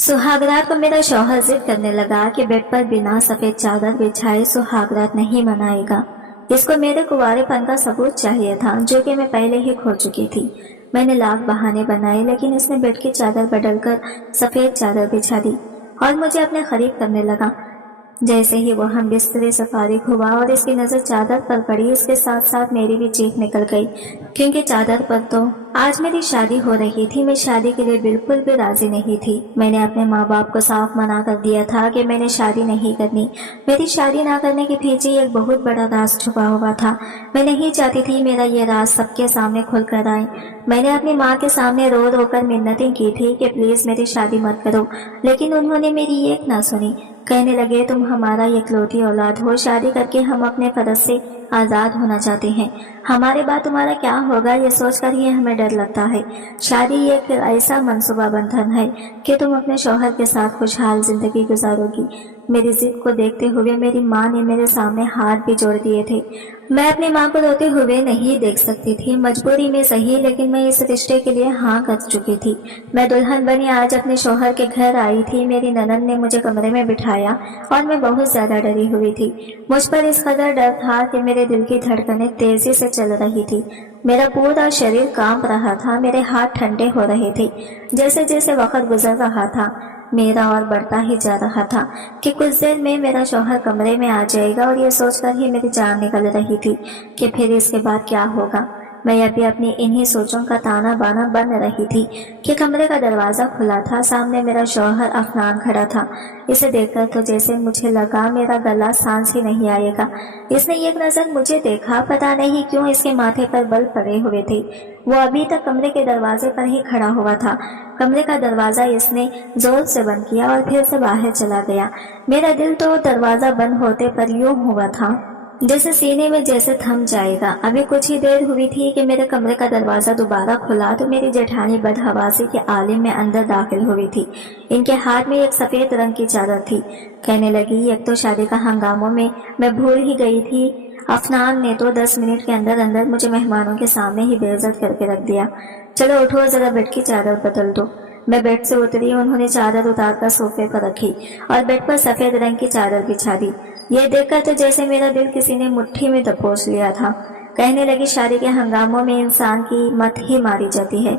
सुहागरात को मेरा शौहर जिद करने लगा कि बेड पर बिना सफेद चादर बिछाए सुहागरात नहीं मनाएगा। इसको मेरे कुंवारेपन का सबूत चाहिए था, जो कि मैं पहले ही खो चुकी थी। मैंने लाख बहाने बनाए, लेकिन इसने बेड की चादर बदलकर सफेद चादर बिछा दी और मुझे अपने करीब करने लगा। जैसे ही वो हम बिस्तरे से फारिग हुआ और इसकी नजर चादर पर पड़ी, इसके साथ साथ मेरी भी चीख निकल गई, क्योंकि चादर पर तो आज मेरी शादी हो रही थी। मैं शादी के लिए बिल्कुल भी राजी नहीं थी। मैंने अपने माँ बाप को साफ मना कर दिया था कि मैंने शादी नहीं करनी। मेरी शादी ना करने के पीछे एक बहुत बड़ा राज छुपा हुआ था। मैं नहीं चाहती थी मेरा ये राज सबके सामने खुल कर आए। मैंने अपनी माँ के सामने रो रो कर मिन्नतें की थी कि प्लीज मेरी शादी मत करो, लेकिन उन्होंने मेरी एक ना सुनी। कहने लगे, तुम हमारा इकलौती औलाद हो, शादी करके हम अपने फर्ज से आज़ाद होना चाहते हैं। हमारे बाद तुम्हारा क्या होगा ये सोचकर ही हमें डर लगता है। शादी एक ऐसा मनसूबा बंधन है कि तुम अपने शौहर के साथ खुशहाल जिंदगी गुजारोगी। मेरी जिद को देखते हुए मेरी माँ ने मेरे सामने हाथ भी जोड़ दिए थे। मैं अपनी माँ को रोते हुए नहीं देख सकती थी, मजबूरी में सही, लेकिन मैं इस रिश्ते के लिए हाँ कर चुकी थी। मैं दुल्हन बनी आज अपने शौहर के घर आई थी। मेरी ननद ने मुझे कमरे में बिठाया और मैं बहुत ज्यादा डरी हुई थी। मुझ पर इस कदर डर था कि मेरे दिल की धड़कनें तेजी से चल रही थी। मेरा पूरा शरीर कांप रहा था, मेरे हाथ ठंडे हो रहे थे। जैसे जैसे वक्त गुजर रहा था मेरा और बढ़ता ही जा रहा था कि कुछ देर में मेरा शौहर कमरे में आ जाएगा, और ये सोचकर ही मेरी जान निकल रही थी कि फिर इसके बाद क्या होगा। मैं अभी अपनी इन्हीं सोचों का ताना बाना बन रही थी कि कमरे का दरवाजा खुला था। सामने मेरा शौहर अफनान खड़ा था। इसे देखकर तो जैसे मुझे लगा मेरा गला सांस ही नहीं आएगा। इसने एक नजर मुझे देखा, पता नहीं क्यों इसके माथे पर बल पड़े हुए थे। वो अभी तक कमरे के दरवाजे पर ही खड़ा हुआ था। कमरे का दरवाजा इसने जोर से बंद किया और फिर से बाहर चला गया। मेरा दिल तो दरवाजा बंद होते पर यूं हुआ था जैसे सीने में जैसे थम जाएगा। अभी कुछ ही देर हुई थी कि मेरे कमरे का दरवाजा दोबारा खुला तो मेरी जेठानी बदहवासी के आलिम में अंदर दाखिल हुई थी। इनके हाथ में एक सफेद रंग की चादर थी। कहने लगी, एक तो शादी का हंगामों में मैं भूल ही गई थी। अफनान ने तो 10 मिनट के अंदर अंदर मुझे मेहमानों के सामने ही बेइज्जत करके रख दिया। चलो उठो, जरा बेड की चादर बदल दो। मैं बेड से उतरी। उन्होंने चादर उतारकर सोफे पर रखी और बेड पर सफेद रंग की चादर बिछा दी। यह देखकर तो जैसे मेरा दिल किसी ने मुट्ठी में दबोच लिया था। कहने लगी, शादी के हंगामों में इंसान की मत ही मारी जाती है।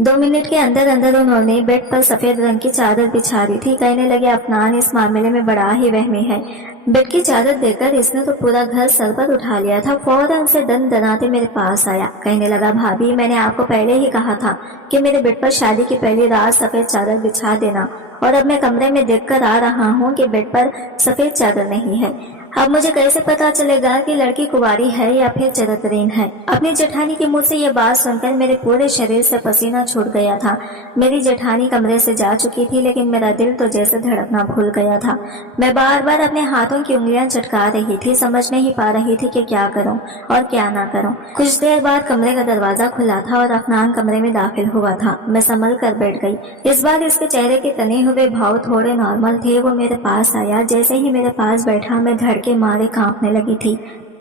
2 मिनट के अंदर अंदर उन्होंने बेड पर सफेद रंग की चादर बिछा दी थी। कहने लगे, अफनान इस मामले में बड़ा ही वहमी है। बेड की चादर देखकर इसने तो पूरा घर सर पर उठा लिया था। फौरन से दनाते मेरे पास आया। कहने लगा, भाभी मैंने आपको पहले ही कहा था कि मेरे बेड पर शादी की पहली रात सफेद चादर बिछा देना, और अब मैं कमरे में देखकर आ रहा हूँ कि बेड पर सफेद चादर नहीं है। अब मुझे कैसे पता चलेगा कि लड़की कुंवारी है या फिर चरित्रहीन है। अपनी जेठानी के मुंह से यह बात सुनकर मेरे पूरे शरीर से पसीना छूट गया था। मेरी जेठानी कमरे से जा चुकी थी, लेकिन मेरा दिल तो जैसे धड़कना भूल गया था। मैं बार बार अपने हाथों की उंगलियां चटका रही थी, समझ नहीं पा रही थी कि क्या करूं और क्या ना करूं। कुछ देर बाद कमरे का दरवाजा खुला था और अफनान कमरे में दाखिल हुआ था। मैं संभल कर बैठ गई। इस बार इसके चेहरे के तने हुए भाव थोड़े नॉर्मल थे। वो मेरे पास आया। जैसे ही मेरे पास बैठा मैं के मारे कांपने लगी थी।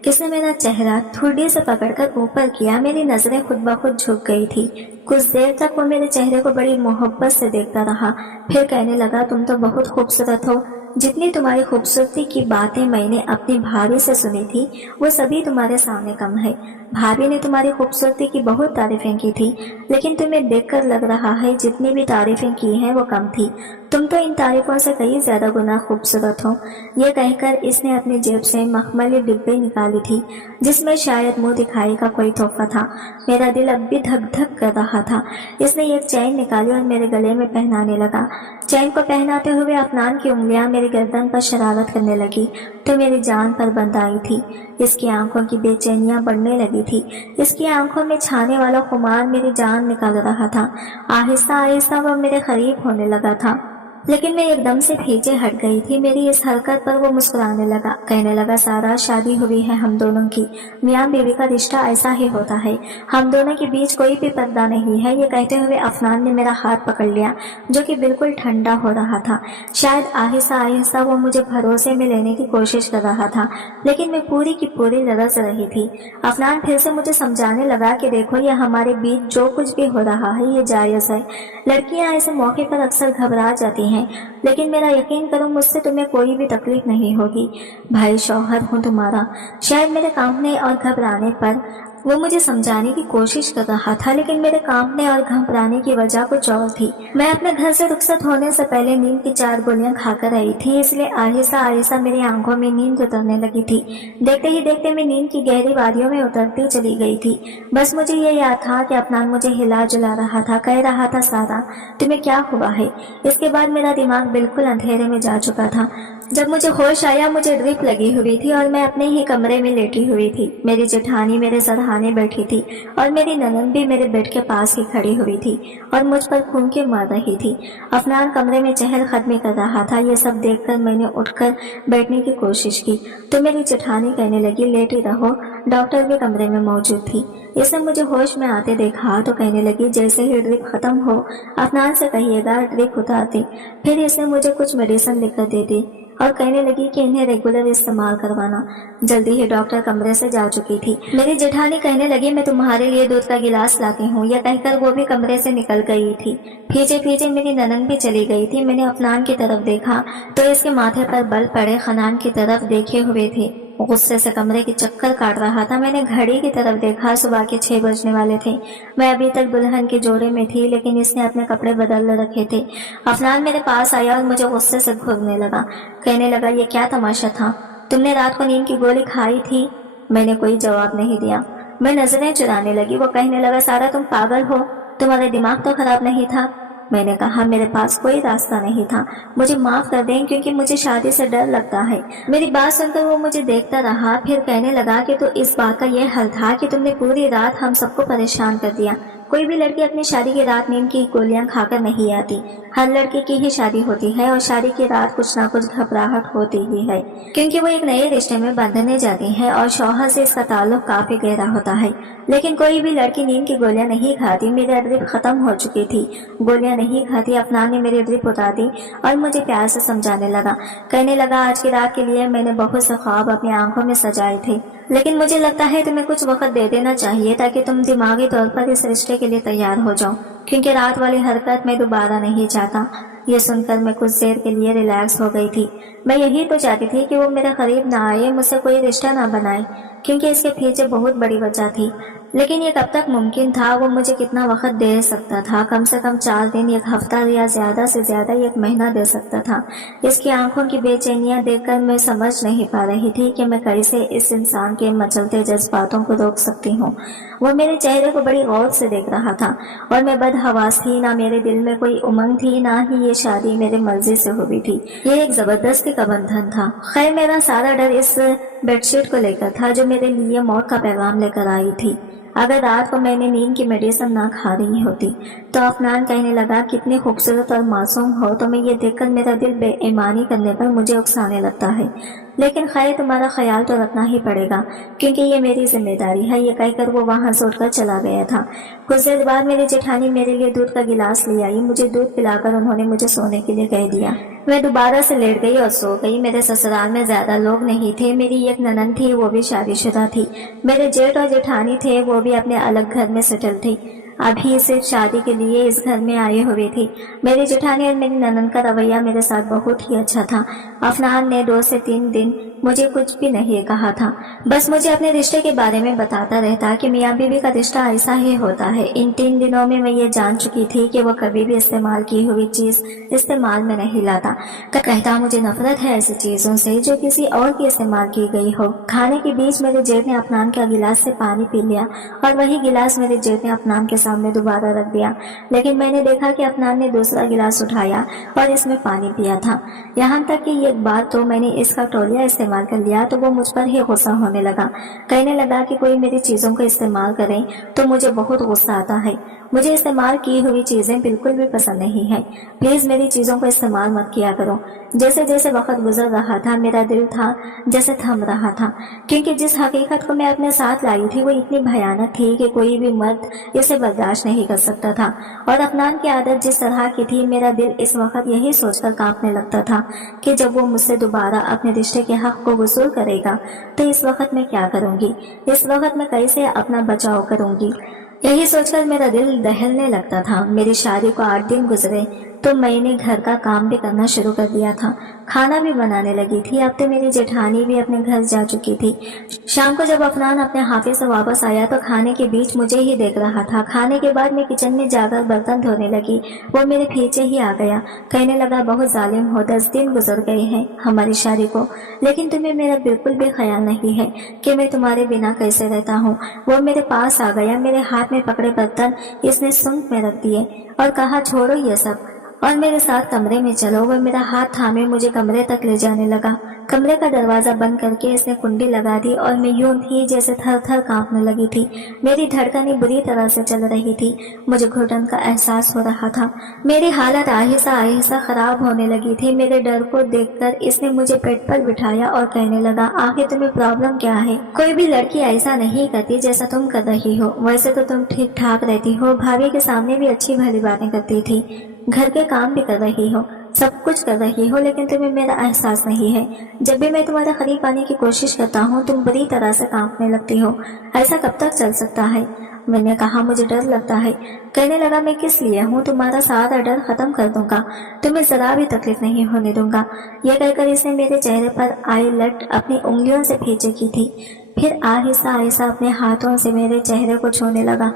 किसने मेरा चेहरा ठुड्डी से पकड़कर ऊपर किया। मेरी नजरें खुद ब खुद झुक गई थी। कुछ देर तक वो मेरे चेहरे को बड़ी मोहब्बत से देखता रहा। फिर कहने लगा, तुम तो बहुत खूबसूरत हो। जितनी तुम्हारी खूबसूरती की बातें मैंने अपनी भाभी से सुनी थी, वो सभी तुम्हारे सामने कम है। भाभी ने तुम्हारी खूबसूरती की बहुत तारीफें की थी, लेकिन तुम्हें देखकर लग रहा है जितनी भी तारीफें की हैं वो कम थी। तुम तो इन तारीफों से कई ज्यादा गुना खूबसूरत हो। ये कहकर इसने अपनी जेब से मखमली डिब्बे निकाली थी, जिसमें शायद मुंह दिखाई का कोई तोहफा था। मेरा दिल अब भी धक धक कर रहा था। इसने एक चैन निकाली और मेरे गले में पहनाने लगा। चैन को पहनाते हुए अफनान की उंगलियां मेरी गर्दन पर शरारत करने लगी तो मेरी जान पर बंद आई थी। इसकी आंखों की बेचैनियां बढ़ने लगी थी। इसकी आंखों में छाने वाला खुमार मेरी जान निकाल रहा था। आहिस्ता आहिस्ता वह मेरे करीब होने लगा था, लेकिन मैं एकदम से पीछे हट गई थी। मेरी इस हरकत पर वो मुस्कुराने लगा। कहने लगा, सारा शादी हुई है हम दोनों की। मियाँ बीवी का रिश्ता ऐसा ही होता है। हम दोनों के बीच कोई भी पर्दा नहीं है। ये कहते हुए अफनान ने मेरा हाथ पकड़ लिया, जो कि बिल्कुल ठंडा हो रहा था। शायद आहिस्ता आहिस्ता वो मुझे भरोसे में लेने की कोशिश कर रहा था, लेकिन मैं पूरी की पूरी लरस रही थी। अफनान फिर से मुझे समझाने लगा कि देखो, ये हमारे बीच जो कुछ भी हो रहा है ये जायज है। लड़कियां ऐसे मौके पर अक्सर घबरा जाती हैं, लेकिन मेरा यकीन करो मुझसे तुम्हें कोई भी तकलीफ नहीं होगी। भाई शौहर हूँ तुम्हारा। शायद मेरे कांपने और घबराने पर वो मुझे समझाने की कोशिश कर रहा था, लेकिन मेरे कांपने और घबराने की वजह कुछ और थी। मैं अपने घर से रुखसत होने से पहले नींद की 4 गोलियां खाकर आई थी, इसलिए आहिस्ता आहिस्ता मेरी आंखों में नींद उतरने लगी थी। देखते ही देखते मैं नींद की गहरी वादियों में उतरती चली गई थी। बस मुझे ये याद था कि अफनान मुझे हिला जुला रहा था, कह रहा था सारा तुम्हें क्या हुआ है। इसके बाद मेरा दिमाग बिल्कुल अंधेरे में जा चुका था। जब मुझे होश आया मुझे ड्रिप लगी हुई थी और मैं अपने ही कमरे में लेटी हुई थी। मेरी जेठानी मेरे सरहाने बैठी थी और मेरी ननद भी मेरे बेड के पास ही खड़ी हुई थी और मुझ पर फूंके मार रही थी। अफनान कमरे में चहल कदमी कर रहा था। ये सब देखकर मैंने उठकर बैठने की कोशिश की तो मेरी जेठानी कहने लगी लेटी रहो, डॉक्टर भी कमरे में मौजूद थी। इसने मुझे होश में आते देखा तो कहने लगी जैसे ही ड्रिप खत्म हो अफनान से कहिएगा ड्रिप उतार दे। फिर इसने मुझे कुछ मेडिसिन लिखकर दे दी और कहने लगी कि इन्हें रेगुलर इस्तेमाल करवाना। जल्दी ही डॉक्टर कमरे से जा चुकी थी। मेरी जेठानी कहने लगी मैं तुम्हारे लिए दूध का गिलास लाती हूँ। यह कहकर वो भी कमरे से निकल गई थी। पीछे पीछे मेरी ननद भी चली गई थी। मैंने अफनान की तरफ देखा तो इसके माथे पर बल पड़े खनान की तरफ देखे हुए थे। गुस्से से कमरे के चक्कर काट रहा था। मैंने घड़ी की तरफ देखा, सुबह के 6 बजने वाले थे। मैं अभी तक दुल्हन के जोड़े में थी, लेकिन इसने अपने कपड़े बदल रखे थे। अफनान मेरे पास आया और मुझे गुस्से से घूरने लगा। कहने लगा ये क्या तमाशा था, तुमने रात को नींद की गोली खाई थी? मैंने कोई जवाब नहीं दिया। मैं नजरें चुराने लगी। वो कहने लगा सारा तुम पागल हो, तुम्हारा दिमाग तो खराब नहीं था? मैंने कहा मेरे पास कोई रास्ता नहीं था, मुझे माफ कर दें क्योंकि मुझे शादी से डर लगता है। मेरी बात सुनकर वो मुझे देखता रहा, फिर कहने लगा कि तो इस बात का यह हल था कि तुमने पूरी रात हम सबको परेशान कर दिया। कोई भी लड़की अपनी शादी की रात नींद की गोलियां खाकर नहीं आती। हर लड़की की ही शादी होती है और शादी की रात कुछ ना कुछ घबराहट होती ही है, क्योंकि वो एक नए रिश्ते में बंधने जाती है और शौहर से इसका ताल्लुक काफी गहरा होता है। लेकिन कोई भी लड़की नींद की गोलियां नहीं खाती। मेरी ड्रिप खत्म हो चुकी थी, गोलियां नहीं खाती। अफनान ने मेरी ड्रिप उतार दी और मुझे प्यार से समझाने लगा। कहने लगा आज की रात के लिए मैंने बहुत से ख्वाब अपनी आंखों में सजाए थे, लेकिन मुझे लगता है तुम्हें कुछ वक्त दे देना चाहिए ताकि तुम दिमागी तौर पर इस रिश्ते के लिए तैयार हो जाओ, क्योंकि रात वाली हरकत मैं दोबारा नहीं चाहता। ये सुनकर मैं कुछ देर के लिए रिलैक्स हो गई थी। मैं यही तो चाहती थी कि वो मेरे करीब ना आए, मुझसे कोई रिश्ता ना बनाए, क्योंकि इसके पीछे बहुत बड़ी वजह थी। लेकिन ये कब तक मुमकिन था? वो मुझे कितना वक्त दे सकता था? कम से कम 4 दिन, 1 हफ्ता या ज्यादा से ज्यादा 1 महीना दे सकता था। इसकी आंखों की बेचैनियां देखकर मैं समझ नहीं पा रही थी कि मैं कैसे इस इंसान के मचलते जज्बातों को रोक सकती हूँ। वो मेरे चेहरे को बड़ी गौर से देख रहा था और मैं बदहवास थी। ना मेरे दिल में कोई उमंग थी, ना ही ये शादी मेरे मर्जी से हुई थी। ये एक जबरदस्ती का बंधन था। खैर मेरा सारा डर इस बेडशीट को लेकर था जो मेरे लिए मौत का पैगाम लेकर आई थी। अगर रात को मैंने नींद की मेडिसिन ना खा रही होती तो अफनान कहने लगा कितनी खूबसूरत और मासूम हो, तो मैं ये देखकर मेरा दिल बेईमानी करने पर मुझे उकसाने लगता है। लेकिन खैर तुम्हारा ख्याल तो रखना ही पड़ेगा क्योंकि ये मेरी जिम्मेदारी है। ये कहकर वो वहां से उठकर चला गया था। कुछ देर बाद मेरी जेठानी मेरे लिए दूध का गिलास ले आई। मुझे दूध पिलाकर उन्होंने मुझे सोने के लिए कह दिया। मैं दोबारा से लेट गई और सो गई। मेरे ससुराल में ज्यादा लोग नहीं थे। मेरी एक ननद थी, वो भी शादीशुदा थी। मेरे जेठ और जेठानी थे, वो भी अपने अलग घर में सेटल थी, अभी सिर्फ शादी के लिए इस घर में आए हुए थे। मेरी जेठानी और मेरी ननद का रवैया मेरे साथ बहुत ही अच्छा था। अफनान ने 2 से 3 दिन मुझे कुछ भी नहीं कहा था, बस मुझे अपने रिश्ते के बारे में बताता रहता कि मियाँ बीवी का रिश्ता ऐसा ही होता है। इन 3 दिनों में मैं ये जान चुकी थी कि वो कभी भी इस्तेमाल की हुई चीज इस्तेमाल में नहीं लाता। कहता मुझे नफरत है ऐसी चीजों से जो किसी और की इस्तेमाल की गई हो। खाने के बीच मेरे जेठ ने अफनान का गिलास से पानी पी लिया और वही गिलास मेरे जेठ ने अफनान के सामने दोबारा रख दिया। लेकिन मैंने देखा कि अफनान ने दूसरा गिलास उठाया और इसमें पानी पिया था। यहाँ तक कि एक बार तो मैंने इसका तौलिया इस्तेमाल कर लिया तो वो मुझ पर ही गुस्सा होने लगा। कहने लगा कि कोई मेरी चीजों को इस्तेमाल करे तो मुझे बहुत गुस्सा आता है। मुझे इस्तेमाल की हुई चीजें बिल्कुल भी पसंद नहीं है। प्लीज मेरी चीजों को इस्तेमाल मत किया करो। जैसे जैसे वक्त गुजर रहा था मेरा दिल था जैसे थम रहा था, क्योंकि जिस हकीकत को मैं अपने साथ लाई थी वो इतनी भयानक थी कि कोई भी मर्द इसे बर्दाश्त नहीं कर सकता था। और अफनान की आदत जिस तरह की थी, मेरा दिल इस वक्त यही सोचकर कांपने लगता था कि जब वो मुझसे दोबारा अपने रिश्ते के हक को वसूल करेगा तो इस वक्त मैं क्या करूंगी, इस वक्त मैं कैसे अपना बचाव करूंगी। यही सोचकर मेरा दिल दहलने लगता था। मेरी शादी को 8 दिन गुजरे। तो मैंने घर का काम भी करना शुरू कर दिया था, खाना भी बनाने लगी थी। अब तो मेरी जेठानी भी अपने घर जा चुकी थी। शाम को जब अफनान अपने हाफिज से वापस आया तो खाने के बीच मुझे ही देख रहा था। खाने के बाद मैं किचन में जाकर बर्तन धोने लगी। वो मेरे पीछे ही आ गया, कहने लगा बहुत जालिम हो, 10 दिन गुजर गए हैं हमारी शादी को, लेकिन तुम्हें मेरा बिल्कुल भी ख्याल नहीं है कि मैं तुम्हारे बिना कैसे रहता हूँ। वो मेरे पास आ गया, मेरे हाथ में पकड़े बर्तन इसने सिंक में रख दिए और कहा छोड़ो ये सब और मेरे साथ कमरे में चलो। वह मेरा हाथ थामे मुझे कमरे तक ले जाने लगा। कमरे का दरवाजा बंद करके इसने कुंडी लगा दी और मैं यूं थी जैसे थर थर कांपने लगी थी। मेरी धड़कनें बुरी तरह से चल रही थी, मुझे घुटन का एहसास हो रहा था। मेरी हालत आहिस्ता आहिस्ता खराब होने लगी थी। मेरे डर को देखकर इसने मुझे पेट पर बिठाया और कहने लगा आखिर तुम्हें प्रॉब्लम क्या है? कोई भी लड़की ऐसा नहीं करती जैसा तुम कर रही हो। वैसे तो तुम ठीक ठाक रहती हो, भाभी के सामने भी अच्छी भली बातें करती थी, घर के काम भी कर रही हो, सब कुछ कर रही हो, लेकिन तुम्हें मेरा एहसास नहीं है। जब भी मैं तुम्हारे करीब आने की कोशिश करता हूँ तुम बुरी तरह से कांपने लगती हो। ऐसा कब तक चल सकता है? मैंने कहा मुझे डर लगता है। कहने लगा मैं किस लिए हूँ, तुम्हारा सारा डर खत्म कर दूंगा, तुम्हें जरा भी तकलीफ नहीं होने दूंगा। यह कहकर इसने मेरे चेहरे पर आई लट अपनी उंगलियों से खींची की थी, फिर आहिस्ता आहिस्ता अपने हाथों से मेरे चेहरे को छूने लगा,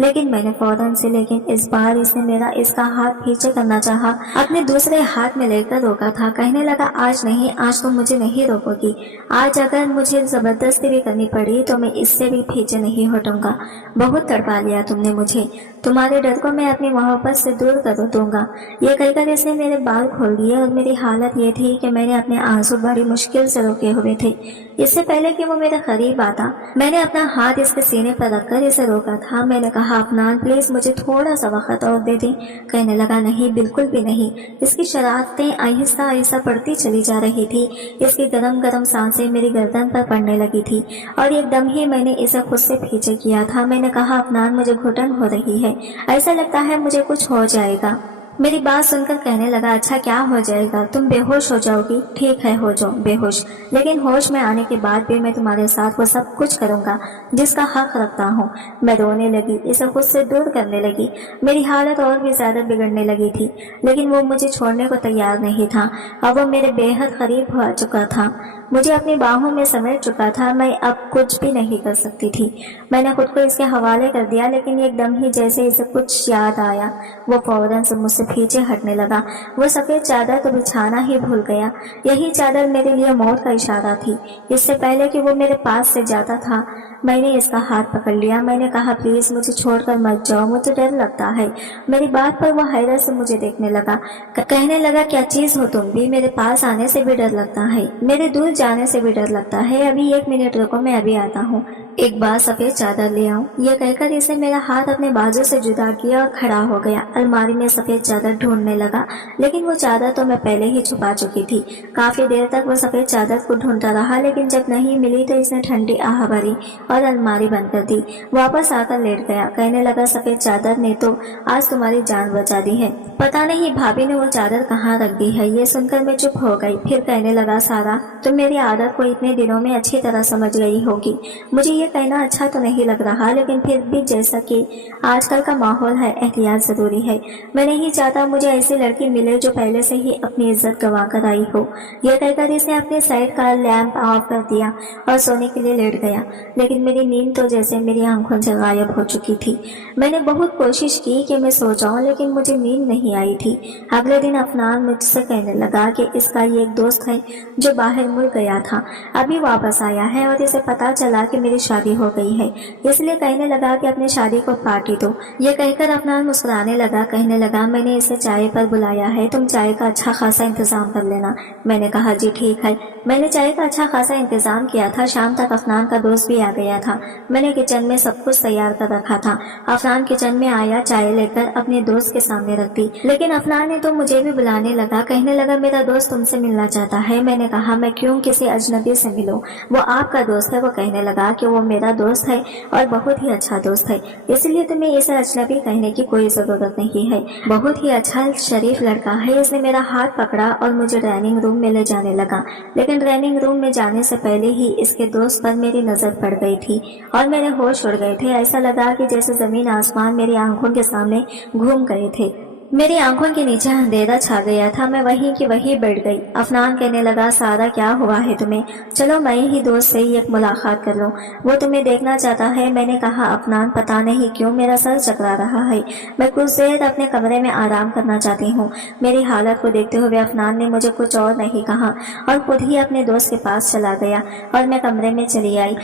लेकिन मैंने फौरन से, लेकिन इस बार इसने मेरा इसका हाथ पीछे करना चाहा, अपने दूसरे हाथ में लेकर रोका था। कहने लगा आज नहीं, आज तुम मुझे नहीं रोकोगी। आज अगर मुझे जबरदस्ती भी करनी पड़ी तो मैं इससे भी पीछे नहीं हटूंगा। बहुत तड़पा लिया तुमने मुझे, तुम्हारे डर को मैं अपनी मोहब्बत से दूर कर दूंगा। ये कहकर इसने मेरे बाल खोल दिए और मेरी हालत ये थी कि मैंने अपने आंसू बड़ी मुश्किल से रोके हुए थे। इससे पहले कि वो मेरे करीब आता मैंने अपना हाथ इसके सीने पर रखकर इसे रोका था। मैंने कहा अफनान प्लीज मुझे थोड़ा सा वक्त और दे दें। कहने लगा नहीं, बिल्कुल भी नहीं। इसकी शरारतें आहिस्ता आहिस्ता बढ़ती चली जा रही थी। इसकी गरम गरम सांसें मेरी गर्दन पर पड़ने लगी थी और एकदम ही मैंने इसे खुद से पीछे किया था। मैंने कहा अफनान मुझे घुटन हो रही है, ऐसा लगता है मुझे कुछ हो जाएगा। मेरी बात सुनकर कहने लगा अच्छा क्या हो जाएगा, तुम बेहोश हो जाओगी। ठीक है हो जाओ बेहोश, लेकिन होश में आने के बाद भी मैं तुम्हारे साथ वो सब कुछ करूंगा जिसका हक रखता हूँ। मैं रोने लगी, इसे खुद से दूर करने लगी। मेरी हालत और भी ज्यादा बिगड़ने लगी थी, लेकिन वो मुझे छोड़ने को तैयार नहीं था। अब वो मेरे बेहद करीब हो चुका था, मुझे अपनी बाहों में समेट चुका था। मैं अब कुछ भी नहीं कर सकती थी। मैंने खुद को इसके हवाले कर दिया, लेकिन एकदम ही जैसे इसे कुछ याद आया वो फौरन से मुझसे पीछे हटने लगा। वो सफेद चादर तो बिछाना ही भूल गया। यही चादर मेरे लिए मौत का इशारा थी। इससे पहले कि वो मेरे पास से जाता था मैंने इसका हाथ पकड़ लिया। मैंने कहा प्लीज मुझे छोड़कर मत जाओ, मुझे डर लगता है। मेरी बात पर वो हैरत से मुझे देखने लगा। कहने लगा क्या चीज हो तुम भी, मेरे पास आने से भी डर लगता है, मेरे दूर जाने से भी डर लगता है। अभी 1 मिनट रुको, मैं अभी आता हूँ, एक बार सफेद चादर ले आऊं। यह कहकर इसने मेरा हाथ अपने बाजू से जुदा किया और खड़ा हो गया। अलमारी में सफेद चादर ढूंढने लगा, लेकिन वो चादर तो मैं पहले ही छुपा चुकी थी। काफी देर तक वो सफेद चादर को ढूंढता रहा, लेकिन जब नहीं मिली तो इसने ठंडी आह भरी और अलमारी बंद कर दी। वापस आकर लेट गया। कहने लगा सफेद चादर ने तो आज तुम्हारी जान बचा दी है, पता नहीं भाभी ने वो चादर कहाँ रख दी है। ये सुनकर मैं चुप हो गई। फिर कहने लगा सारा तुम मेरी आदत को इतने दिनों में अच्छी तरह समझ गई होगी। मुझे ये कहना अच्छा तो नहीं लग रहा, लेकिन फिर भी जैसा कि आजकल का माहौल है एहतियात जरूरी है। मैं नहीं चाहता मुझे ऐसी लड़की मिले जो पहले से ही अपनी इज्जत गंवा कर आई हो। यह कहकर इसने अपने साइड का लैंप ऑफ कर दिया और सोने के लिए लेट गया, लेकिन मेरी नींद तो जैसे मेरी आंखों से गायब हो चुकी थी। मैंने बहुत कोशिश की कि मैं सो जाऊं, लेकिन मुझे नींद नहीं आई थी। अगले दिन अफनान मुझसे कहने लगा कि इसका ये एक दोस्त है जो बाहर मुल्क गया था, अभी वापस आया है और इसे पता चला कि मेरी शादी हो गई है, इसलिए कहने लगा कि अपनी शादी को पार्टी दो। ये कहकर अफनान मुस्कुराने लगा। कहने लगा मैंने इसे चाय पर बुलाया है, तुम चाय का अच्छा खासा इंतजाम कर लेना। मैंने कहा जी ठीक है। मैंने चाय का अच्छा खासा इंतजाम किया था। शाम तक अफनान का दोस्त भी आ गया था। मैंने किचन में सब कुछ तैयार कर रखा था। अफनान किचन में आया, चाय लेकर अपने दोस्त के सामने रख दी, लेकिन अफनान ने तो मुझे भी बुलाने लगा। कहने लगा मेरा दोस्त तुमसे मिलना चाहता है। मैंने कहा मैं क्यों किसी अजनबी से मिलूं, वो आपका दोस्त है। वो कहने लगा कि वो मेरा दोस्त है और बहुत ही अच्छा दोस्त है, इसलिए तुम्हें इसे अजनबी कहने की कोई जरूरत नहीं है। बहुत ही अच्छा शरीफ लड़का है। इसने मेरा हाथ पकड़ा और मुझे डाइनिंग रूम में ले जाने लगा, लेकिन डाइनिंग रूम में जाने से पहले ही इसके दोस्त पर मेरी नजर पड़ गई थी और मेरे होश उड़ गए थे। ऐसा लगा कि जैसे जमीन आसमान मेरी आंखों के सामने घूम गए थे। मेरी आंखों के नीचे अंधेरा छा गया था। मैं वहीं की वहीं बैठ गई। अफनान कहने लगा, सारा क्या हुआ है तुम्हें? चलो मैं ही दोस्त से ही एक मुलाकात कर लूं, वो तुम्हें देखना चाहता है। मैंने कहा, अफनान पता नहीं क्यों मेरा सर चकरा रहा है, मैं कुछ देर अपने कमरे में आराम करना चाहती हूँ। मेरी हालत को देखते हुए अफनान ने मुझे कुछ और नहीं कहा और खुद ही अपने दोस्त के पास चला गया और मैं कमरे में चली आई।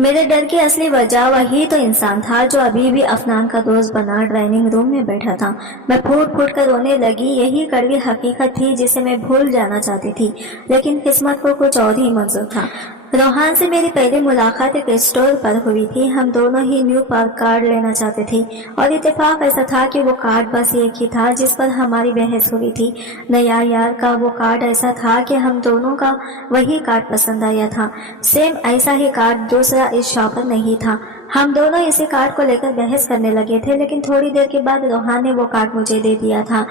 मेरे डर की असली वजह वही तो इंसान था जो अभी भी अफनान का दोस्त बना ड्राइनिंग रूम में बैठा था। मैं फूट फूट कर रोने लगी। यही कड़वी हकीकत थी जिसे मैं भूल जाना चाहती थी, लेकिन किस्मत को कुछ और ही मंजूर था। रोहान से मेरी पहली मुलाकात एक स्टोर पर हुई थी। हम दोनों ही न्यू पार्क कार्ड लेना चाहते थे और इत्तेफाक ऐसा था कि वो कार्ड बस एक ही था जिस पर हमारी बहस हुई थी। नया यार का वो कार्ड ऐसा था कि हम दोनों का वही कार्ड पसंद आया था। सेम ऐसा ही कार्ड दूसरा इस शॉप पर नहीं था। हम दोनों इसी कार्ड को लेकर बहस करने लगे थे, लेकिन थोड़ी देर के बाद रोहान ने वो कार्ड मुझे दे दिया था।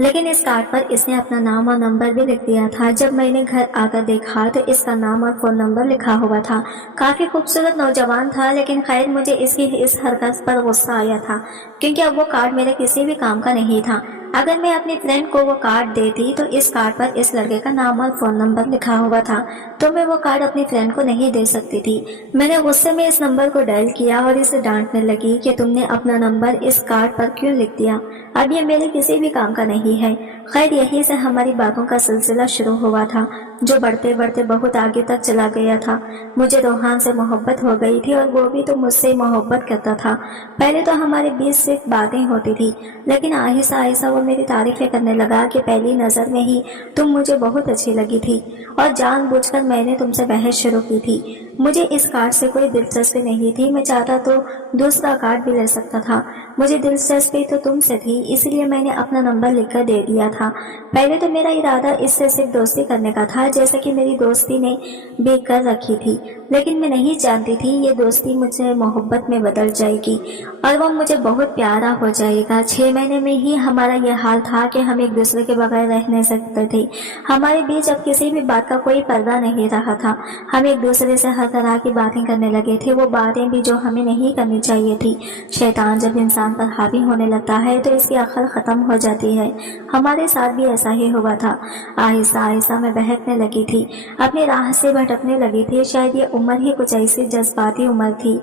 लेकिन इस कार्ड पर इसने अपना नाम और नंबर भी लिख दिया था। जब मैंने घर आकर देखा तो इसका नाम और फोन नंबर लिखा हुआ था। काफी खूबसूरत नौजवान था, लेकिन खैर मुझे इसकी इस हरकत पर गुस्सा आया था क्योंकि अब वो कार्ड मेरे किसी भी काम का नहीं था। अगर मैं अपनी फ्रेंड को वो कार्ड देती तो इस कार्ड पर इस लड़के का नाम और फोन नंबर लिखा हुआ था, तो मैं वो कार्ड अपनी फ्रेंड को नहीं दे सकती थी। मैंने गुस्से में इस नंबर को डायल किया और इसे डांटने लगी कि तुमने अपना नंबर इस कार्ड पर क्यों लिख दिया, अब ये मेरे किसी भी काम का नहीं है। खैर यहीं से हमारी बातों का सिलसिला शुरू हुआ था जो बढ़ते बढ़ते बहुत आगे तक चला गया था। मुझे रोहान से मोहब्बत हो गई थी और वो भी तो मुझसे मोहब्बत करता था। पहले तो हमारे बीच सिर्फ बातें होती थी, लेकिन आहिस्ता आहिस्ता वो मेरी तारीफें करने लगा कि पहली नज़र में ही तुम मुझे बहुत अच्छी लगी थी और जानबूझकर मैंने तुमसे बहस शुरू की थी। मुझे इस कार्ड से कोई दिलचस्पी नहीं थी, मैं चाहता तो दूसरा कार्ड भी ले सकता था। मुझे दिलचस्पी तो तुमसे थी, इसलिए मैंने अपना नंबर लिखकर दे दिया था। पहले तो मेरा इरादा इससे सिर्फ दोस्ती करने का था, जैसे कि मेरी दोस्ती ने भी कर रखी थी, लेकिन मैं नहीं जानती थी ये दोस्ती मुझे मोहब्बत में बदल जाएगी और वो मुझे बहुत प्यारा हो जाएगा। 6 महीने में ही हमारा यह हाल था कि हम एक दूसरे के बगैर रह नहीं सकते थे। हमारे बीच अब किसी भी बात का कोई पर्दा नहीं रहा था। हम एक दूसरे से हर तरह की बातें करने लगे थे, वो बातें भी जो हमें नहीं करनी चाहिए थी। शैतान जब इंसान पर हावी होने लगता है तो इसकी अक्ल खत्म हो जाती है। हमारे साथ भी ऐसा ही हुआ था। आहिस्ता आहिस्ता मैं बहकने लगी थी, अपनी राह से भटकने लगी थी। शायद ये उम्र ही कुछ ऐसी जज्बाती उम्र थी।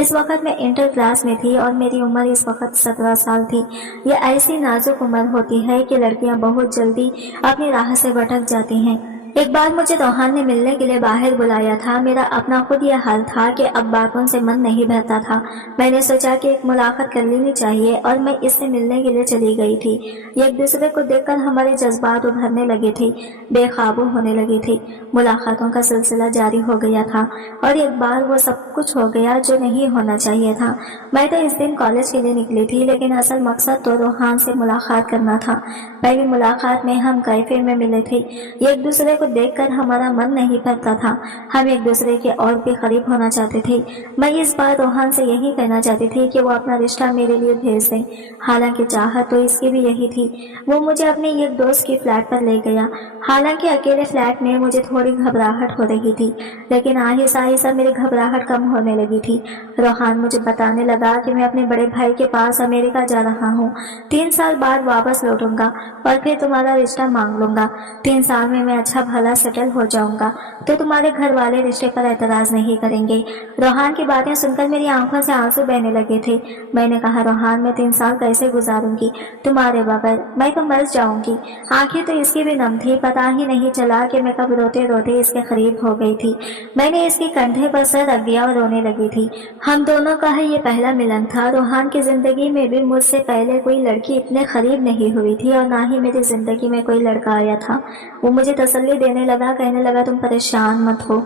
इस वक्त मैं इंटर क्लास में थी और मेरी उम्र इस वक्त 17 साल थी। ये ऐसी नाजुक उम्र होती है कि लड़कियां बहुत जल्दी अपनी राह से भटक जाती हैं। एक बार मुझे रोहान ने मिलने के लिए बाहर बुलाया था। मेरा अपना खुद यह हाल था कि अब बातों से मन नहीं भरता था। मैंने सोचा कि एक मुलाकात कर लेनी चाहिए और मैं इससे मिलने के लिए चली गई थी। एक दूसरे को देखकर हमारे जज्बात उभरने लगे थे, बेकाबू होने लगे थे। मुलाकातों का सिलसिला जारी हो गया था और एक बार वो सब कुछ हो गया जो नहीं होना चाहिए था। मैं तो इस दिन कॉलेज के लिए निकली थी, लेकिन असल मकसद तो रोहान से मुलाकात करना था। पहली मुलाकात में हम कैफे में मिले थे। एक दूसरे को देखकर हमारा मन नहीं भरता था। हम एक दूसरे के और भी करीब होना चाहते थे। मैं इस बार रोहान से यही कहना चाहती थी कि वो अपना रिश्ता मेरे लिए भेज दें। हालांकि चाहत तो इसकी भी यही थी। वो मुझे अपने एक दोस्त की फ्लैट पर ले गया। हालांकि अकेले फ्लैट में मुझे थोड़ी घबराहट हो रही थी, लेकिन आहिस्ता आहिस्ता मेरी घबराहट कम होने लगी थी। रोहान मुझे बताने लगा कि मैं अपने बड़े भाई के पास अमेरिका जा रहा हूँ। 3 साल बाद वापस लौटूंगा और फिर तुम्हारा रिश्ता मांग लूंगा। 3 साल में मैं अच्छा भला सेटल हो जाऊंगा तो तुम्हारे घर वाले रिश्ते पर एतराज नहीं करेंगे। रोहान की बातें सुनकर मेरी आंखों से आंसू बहने लगे थे। मैंने कहा, रोहान मैं 3 साल कैसे गुजारूंगी तुम्हारे बगैर, मैं तो मर जाऊंगी। आंखें तो इसकी भी नम थी। पता ही नहीं चला कि मैं कब रोते रोते इसके करीब हो गई थी। मैंने इसके कंधे पर सर रख दिया और रोने लगी थी। हम दोनों का ये पहला मिलन था। रोहान की जिंदगी में भी मुझसे पहले कोई लड़की इतने करीब नहीं हुई थी और ना ही मेरी जिंदगी में कोई लड़का आया था। वो मुझे तसल्ली देने लगा, कहने लगा तुम परेशान मत हो,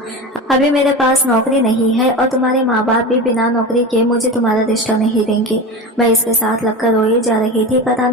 अभी मेरे पास नौकरी नहीं है और तुम्हारे माँ बाप भी बिना नौकरी के मुझे तुम्हारा रिश्ता नहीं देंगे। मैं इसके साथ लगकर रोई जा रही थी। पता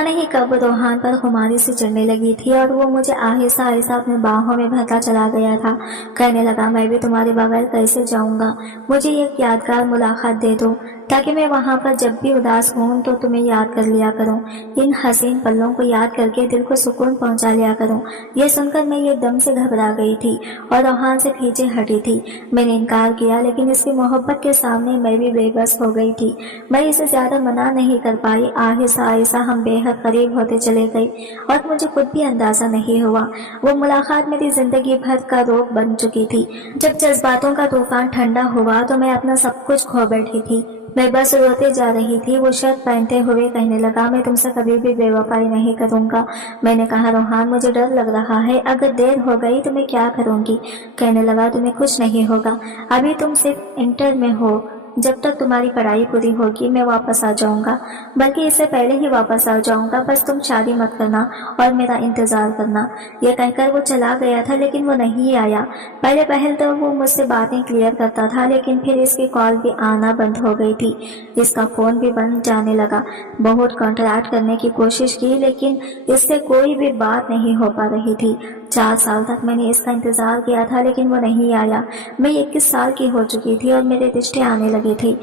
नहीं कब रोहान पर खुमारी से चढ़ने लगी थी और वो मुझे आहिस्ता आहिस्ता अपने बाहों में भरता चला गया था। कहने लगा, मैं भी तुम्हारे बगैर कैसे जाऊंगा, मुझे एक यादगार मुलाकात दे दो ताकि मैं वहाँ पर जब भी उदास हूँ तो तुम्हें याद कर लिया करूँ। इन हसीन पलों को याद करके दिल को सुकून पहुँचा लिया करूँ। ये सुनकर मैं एकदम से घबरा गई थी और रोहान से पीछे हटी थी। मैंने इनकार किया, लेकिन इसकी मोहब्बत के सामने मैं भी बेबस हो गई थी। मैं इसे ज्यादा मना नहीं कर पाई। आहिस्ता आहिस्ता हम बेहद करीब होते चले गए और मुझे खुद भी अंदाजा नहीं हुआ वो मुलाकात मेरी जिंदगी भर का रोग बन चुकी थी। जब जज्बातों का तूफान ठंडा हुआ तो मैं अपना सब कुछ खो बैठी थी। मैं बस रोते जा रही थी। वो शर्ट पहनते हुए कहने लगा, मैं तुमसे कभी भी बेवफाई नहीं करूंगा। मैंने कहा, रोहान मुझे डर लग रहा है, अगर देर हो गई तो मैं क्या करूंगी। कहने लगा, तुम्हें कुछ नहीं होगा, अभी तुम सिर्फ इंटर में हो, जब तक तुम्हारी पढ़ाई पूरी होगी मैं वापस आ जाऊंगा, बल्कि इससे पहले ही वापस आ जाऊंगा, बस तुम शादी मत करना और मेरा इंतजार करना। यह कहकर वो चला गया था, लेकिन वो नहीं आया। पहले तो वो मुझसे बातें क्लियर करता था, लेकिन फिर इसकी कॉल भी आना बंद हो गई थी। इसका फोन भी बंद जाने लगा। बहुत कॉन्टैक्ट करने की कोशिश की, लेकिन इससे कोई भी बात नहीं हो पा रही थी। 4 साल तक मैंने इसका इंतजार किया था, लेकिन वो नहीं आया। मैं 21 साल की हो चुकी थी और मेरे रिश्ते आने लगे थे।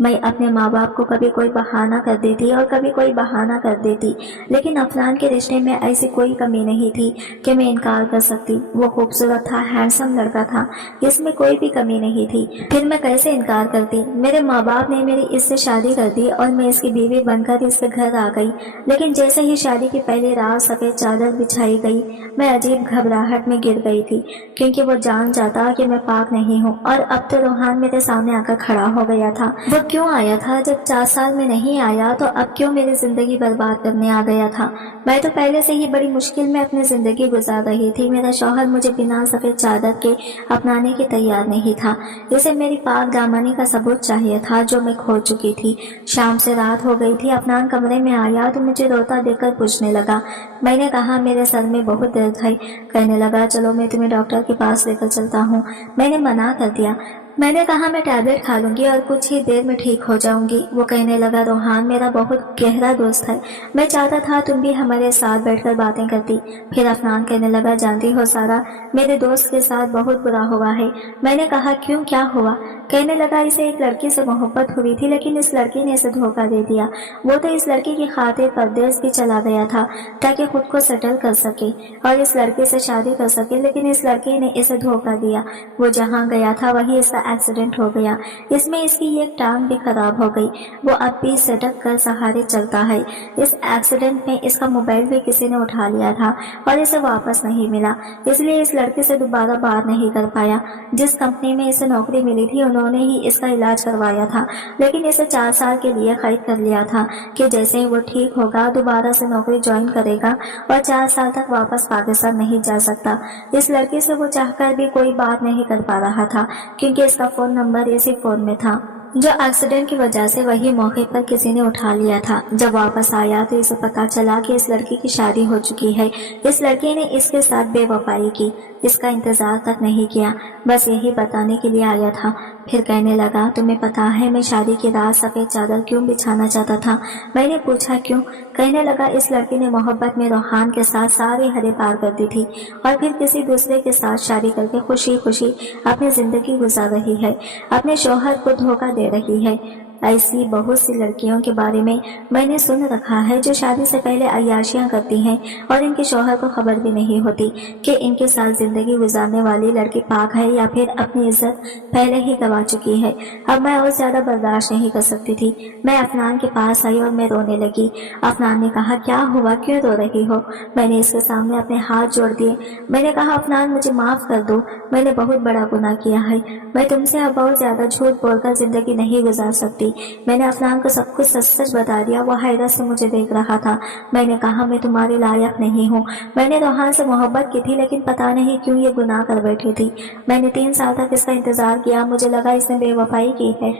मैं अपने माँ बाप को कभी कोई बहाना कर देती और कभी कोई बहाना कर देती, लेकिन अफनान के रिश्ते में ऐसी कोई कमी नहीं थी कि मैं इनकार कर सकती। वो खूबसूरत था, हैंडसम लड़का था, इसमें कोई भी कमी नहीं थी। फिर मैं कैसे इनकार करती। मेरे माँ बाप ने मेरी इससे शादी कर दी और मैं इसकी बीवी बनकर इसके घर आ गई। लेकिन जैसे ही शादी की पहली रात सफेद चादर बिछाई गई, मैं अजीब घबराहट में गिर गई थी, क्योंकि वो जान जाता कि मैं पाक नहीं हूँ। और अब तो रोहान मेरे सामने आकर खड़ा हो गया था। वो क्यों आया था? जब 4 साल में नहीं आया तो अब क्यों मेरी जिंदगी बर्बाद करने आ गया था? मैं तो पहले से ही बड़ी मुश्किल में अपनी जिंदगी गुजार रही थी। मेरा शौहर मुझे बिना सफेद चादर के अपनाने के तैयार नहीं था। इसे मेरी पाक दामनी का सबूत चाहिए था, जो मैं खो चुकी थी। शाम से रात हो गई थी। अफनान कमरे में आया तो मुझे रोता देखकर पूछने लगा। मैंने कहा, मेरे सर में बहुत दर्द है। कहने लगा, चलो मैं तुम्हें डॉक्टर के पास लेकर चलता हूँ। मैंने मना कर दिया। मैंने कहा, मैं टैबलेट खा लूंगी और कुछ ही देर में ठीक हो जाऊंगी। वो कहने लगा, रोहान मेरा बहुत गहरा दोस्त है, मैं चाहता था तुम भी हमारे साथ बैठकर बातें करती। फिर अफनान कहने लगा, जानती हो सारा, मेरे दोस्त के साथ बहुत बुरा हुआ है। मैंने कहा, क्यों, क्या हुआ? कहने लगा, इसे एक लड़की से मोहब्बत हुई थी, लेकिन इस लड़की ने इसे धोखा दे दिया। वो तो इस लड़की की खातिर परदेश भी चला गया था ताकि खुद को सेटल कर सके और इस लड़के से शादी कर सके, लेकिन इस लड़की ने इसे धोखा दिया। वो जहाँ गया था वहीं इसका एक्सीडेंट हो गया। इसमें इसकी एक टांग भी खराब हो गई। वो अब भी सटक कर सहारे चलता है। इस एक्सीडेंट में इसका मोबाइल भी किसी ने उठा लिया था और इसे वापस नहीं मिला, इसलिए इस लड़के से दोबारा बात नहीं कर पाया। जिस कंपनी में इसे नौकरी मिली थी उन्होंने ही इसका इलाज करवाया था, लेकिन इसे 4 साल के लिए खरीद कर लिया था कि जैसे ही वो ठीक होगा दोबारा से नौकरी ज्वाइन करेगा और 4 साल तक वापस पाकिस्तान नहीं जा सकता। इस लड़की से वो चाहकर भी कोई बात नहीं कर पा रहा था, क्योंकि इसका फोन नंबर इसी फोन में था जो एक्सीडेंट की वजह से वही मौके पर किसी ने उठा लिया था। जब वापस आया तो इसे पता चला कि इस लड़की की शादी हो चुकी है। इस लड़की ने इसके साथ बेवफाई की, इसका इंतजार तक नहीं किया, बस यही बताने के लिए आया था। फिर कहने लगा, तुम्हें पता है मैं शादी की रात सफेद चादर क्यों बिछाना चाहता था? मैंने पूछा, क्यों? कहने लगा, इस लड़की ने मोहब्बत में रोहान के साथ सारी हदें पार कर दी थी और फिर किसी दूसरे के साथ शादी करके खुशी खुशी अपनी जिंदगी गुजार रही है, अपने शौहर को धोखा दे रही है। ऐसी बहुत सी लड़कियों के बारे में मैंने सुन रखा है जो शादी से पहले अय्याशियां करती हैं और इनके शौहर को खबर भी नहीं होती कि इनके साथ जिंदगी गुजारने वाली लड़की पाक है या फिर अपनी इज्जत पहले ही गंवा चुकी है। अब मैं और ज्यादा बर्दाश्त नहीं कर सकती थी। मैं अफनान के पास आई और मैं रोने लगी। अफनान ने कहा, क्या हुआ, क्यों रो रही हो? मैंने इसके सामने अपने हाथ जोड़ दिए। मैंने कहा, अफनान मुझे माफ कर दो, मैंने बहुत बड़ा गुनाह किया है। मैं तुमसे अब बहुत ज्यादा झूठ बोलकर जिंदगी नहीं गुजार सकती। मैंने अफनान को सब कुछ सच सच बता दिया। वो हैरत से मुझे देख रहा था। मैंने कहा, मैं तुम्हारे लायक नहीं हूँ। मैंने रोहान से मोहब्बत की थी, लेकिन पता नहीं क्यों ये गुनाह कर बैठी थी। मैंने 3 साल तक इसका इंतजार किया। मुझे लगा इसने बेवफाई की है।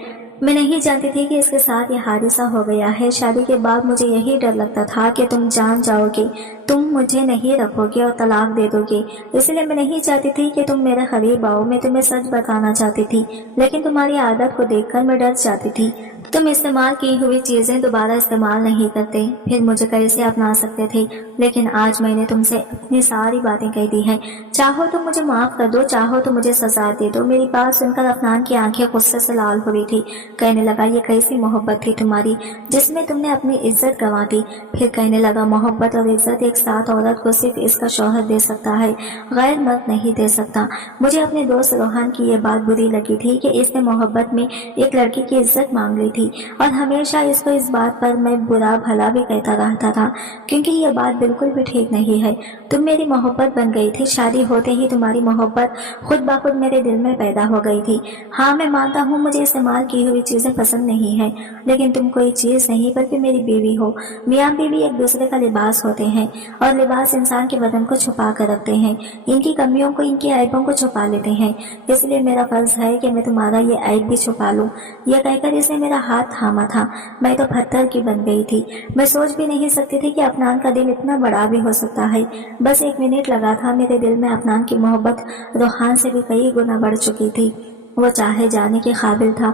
मैं नहीं जानती थी कि इसके साथ ये हादसा हो गया है। शादी के बाद मुझे यही डर लगता था कि तुम जान जाओगे, तुम मुझे नहीं रखोगे और तलाक दे दोगे। इसलिए मैं नहीं चाहती थी कि तुम मेरे करीब आओ। मैं तुम्हें सच बताना चाहती थी, लेकिन तुम्हारी आदत को देखकर मैं डर जाती थी। तुम इस्तेमाल की हुई चीजें दोबारा इस्तेमाल नहीं करते, फिर मुझे कैसे अपना सकते थे? लेकिन आज मैंने तुमसे अपनी सारी बातें कह दी हैं। चाहो तो मुझे माफ कर दो, चाहो तो मुझे सजा दे दो। मेरी बात सुनकर अफनान की आंखें गुस्से से लाल हो रही थी। कहने लगा, ये कैसी मोहब्बत थी तुम्हारी जिसमें तुमने अपनी इज्जत गंवा दी? फिर कहने लगा, मोहब्बत और इज्जत एक साथ औरत को सिर्फ इसका शौहर दे सकता है, गैर मर्द नहीं दे सकता। मुझे अपने दोस्त रोहन की ये बात बुरी लगी थी कि इसने मोहब्बत में एक लड़की की इज्जत मांग ली थी और हमेशा इसको इस बात पर मैं बुरा भला भी कहता रहता था, क्योंकि ये बात बिल्कुल भी ठीक नहीं है। तुम मेरी मोहब्बत बन गई थी, शादी होते ही तुम्हारी मोहब्बत खुद ब खुद मेरे दिल में पैदा हो गई थी। हाँ, मैं मानता हूँ मुझे इस्तेमाल की हुई चीजें पसंद नहीं है, लेकिन तुम कोई चीज नहीं बल्कि मेरी बीवी हो। मियाँ बीवी एक दूसरे का लिबास होते हैं और लिबास इंसान के बदन को छुपा कर रखते हैं, इनकी कमियों को, इनकी ऐबों को छुपा लेते हैं। इसलिए मेरा फर्ज है कि मैं तुम्हारा ये ऐब भी छुपा लूं। यह कहकर इसने मेरा हाथ थामा था। मैं तो पत्थर की बन गई थी। मैं सोच भी नहीं सकती थी कि अफनान का दिल इतना बड़ा भी हो सकता है। बस 1 मिनट लगा था, मेरे दिल में अफनान की मोहब्बत रोहान से भी कई गुना बढ़ चुकी थी। वो चाहे जाने के काबिल था,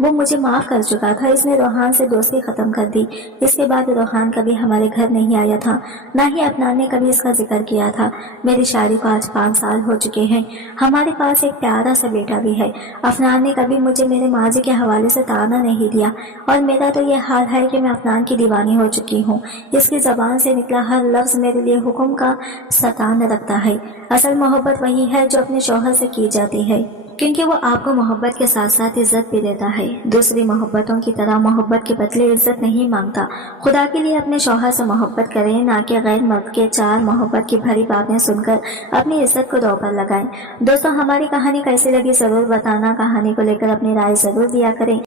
वो मुझे माफ कर चुका था। इसने रोहान से दोस्ती खत्म कर दी। इसके बाद रोहान कभी हमारे घर नहीं आया था, ना ही अफनान ने कभी इसका जिक्र किया था। मेरी शादी को आज 5 साल हो चुके हैं। हमारे पास एक प्यारा सा बेटा भी है। अफनान ने कभी मुझे मेरे माजी के हवाले से ताना नहीं दिया और मेरा तो ये हाल है कि मैं अफनान की दीवानी हो चुकी हूँ। इसकी जबान से निकला हर लफ्ज मेरे लिए हुक्म का सतान रखता है। असल मोहब्बत वही है जो अपने शौहर से की जाती है, क्योंकि वो आपको मोहब्बत के साथ साथ इज्जत भी देता है। दूसरी मोहब्बतों की तरह मोहब्बत के बदले इज्जत नहीं मांगता। खुदा के लिए अपने शौहर से मोहब्बत करें, ना कि गैर मर्द के 4 मोहब्बत की भरी बातें सुनकर अपनी इज्जत को दांव पर लगाएं। दोस्तों, हमारी कहानी कैसी लगी जरूर बताना। कहानी को लेकर अपनी राय जरूर दिया करें।